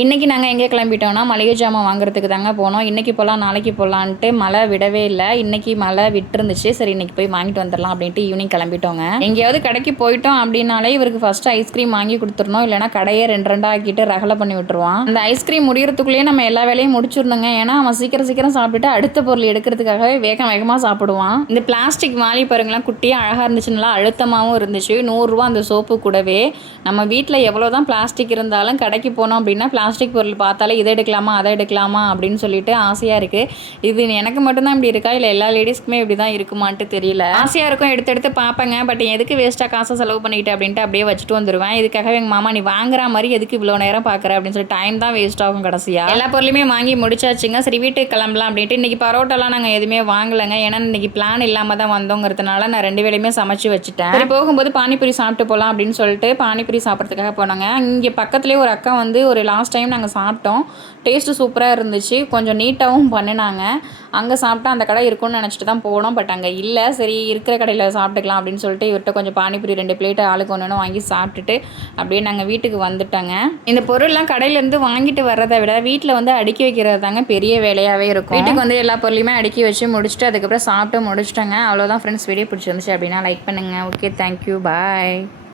இன்றைக்கி நாங்கள் எங்கே கிளம்பிட்டோம்னா மளிகை ஜாமான் வாங்குறதுக்கு தாங்க போனோம். இன்றைக்கி போகலாம் நாளைக்கு போகலான்ட்டு மழை விடவே இல்லை. இன்றைக்கி மழை விட்டுருந்துச்சு. சரி இன்றைக்கி போய் வாங்கிட்டு வந்துடலாம் அப்படின்ட்டு ஈவினிங் கிளம்பிட்டோங்க. எங்கேயாவது கடைக்கு போயிட்டோம் அப்படின்னாலே இவருக்கு ஃபஸ்ட்டு ஐஸ்கிரீம் வாங்கி கொடுத்துடணும். இல்லைனா கடையை ரெண்டு ரெண்டாக ஆக்கிட்டு ரகலை பண்ணி விட்டுருவான். அந்த ஐஸ்கிரீம் முடிகிறதுக்குள்ளேயே நம்ம எல்லா வேலையும் முடிச்சிடணுங்க. ஏன்னா அவன் சீக்கிரம் சீக்கிரம் சாப்பிட்டுட்டு அடுத்த பொருள் எடுக்கிறதுக்காகவே வேகம் வேகமாக சாப்பிடுவான். இந்த பிளாஸ்டிக் வாலி பாருங்களேன் குட்டியாக அழகாக இருந்துச்சு. நல்லா அழுத்தமாகவும் இருந்துச்சு. நூறுரூவா அந்த சோப்பு கூடவே. நம்ம வீட்டில் எவ்வளோ தான் பிளாஸ்டிக் இருந்தாலும் கடைக்கு போனோம் அப்படின்னா பிளாஸ்டிக் பொருள் பார்த்தாலே இதை எடுக்கலாமா அதை எடுக்கலாமா அப்படின்னு சொல்லிட்டு ஆசையாக இருக்குது இது எனக்கு மட்டும்தான் இப்படி இருக்கா? இல்லை எல்லா லேடிஸ்க்குமே இப்படி தான் இருக்குமான்ட்டு தெரியல. ஆசையாக இருக்கும் எடுத்து எடுத்து பார்ப்பேங்க. பட் எதுக்கு வேஸ்ட்டாக காசை செலவு பண்ணிக்கிட்டு அப்படின்ட்டு அப்படியே வச்சுட்டு வந்துடுவேன் இதுக்காகவே எங்கள் மாமா நீ வாங்குற மாதிரி எதுக்கு இவ்வளோ நேரம் பார்க்குற? அப்படின்னு சொல்லி டைம் தான் வேஸ்ட் ஆகும் கடைசியாக எல்லா பொருளுமே வாங்கி முடிச்சாச்சுங்க. சரி வீட்டுக்கு கிளம்பலாம் அப்படின்ட்டு இன்றைக்கி பரோட்டாலாம் நாங்கள் எதுவுமே வாங்கலைங்க. ஏன்னா இன்றைக்கி பிளான் இல்லாமல் தான் வந்தோங்கிறதுனால நான் ரெண்டு வேலையுமே சமைச்சு வச்சுட்டேன். சரி போகும்போது பானிபூரி சாப்பிட்டு போகலாம் அப்படின்னு சொல்லிட்டு பானிபூரி சாப்பிட்றதுக்காக போனாங்க. இங்கே பக்கத்துலேயே ஒரு அக்கா வந்து ஒரு லாஸ்ட் டைம் நாங்கள் சாப்பிட்டோம். டேஸ்ட்டு சூப்பராக இருந்துச்சு. கொஞ்சம் நீட்டாகவும் பண்ணினாங்க. அங்கே சாப்பிட்டா அந்த கடை இருக்கும்னு நினச்சிட்டு தான் போனோம். பட் அங்கே இல்லை. சரி இருக்கிற கடையில் சாப்பிட்டுக்கலாம் அப்படின்னு சொல்லிட்டு இவர்கிட்ட கொஞ்சம் பானிபூரி ரெண்டு பிளேட்டு ஆளுக்கு ஒன்று வாங்கி சாப்பிட்டுட்டு அப்படியே நாங்கள் வீட்டுக்கு வந்துட்டோங்க. இந்த பொருள்லாம் கடையிலேருந்து வாங்கிட்டு வர்றதை விட வீட்டில் வந்து அடுக்கி வைக்கிறது தாங்க பெரிய வேலையாகவே இருக்கும். வீட்டுக்கு வந்து எல்லா பொருளையுமே அடுக்கி வச்சு முடிச்சுட்டு அதுக்கப்புறம் சாப்பிட்டு முடிச்சிட்டோங்க. அவ்வளோதான் ஃப்ரெண்ட்ஸ் வீடியோ பிடிச்சிருந்துச்சு அப்படின்னா லைக் பண்ணுங்கள் ஓகே தேங்க்யூ பாய்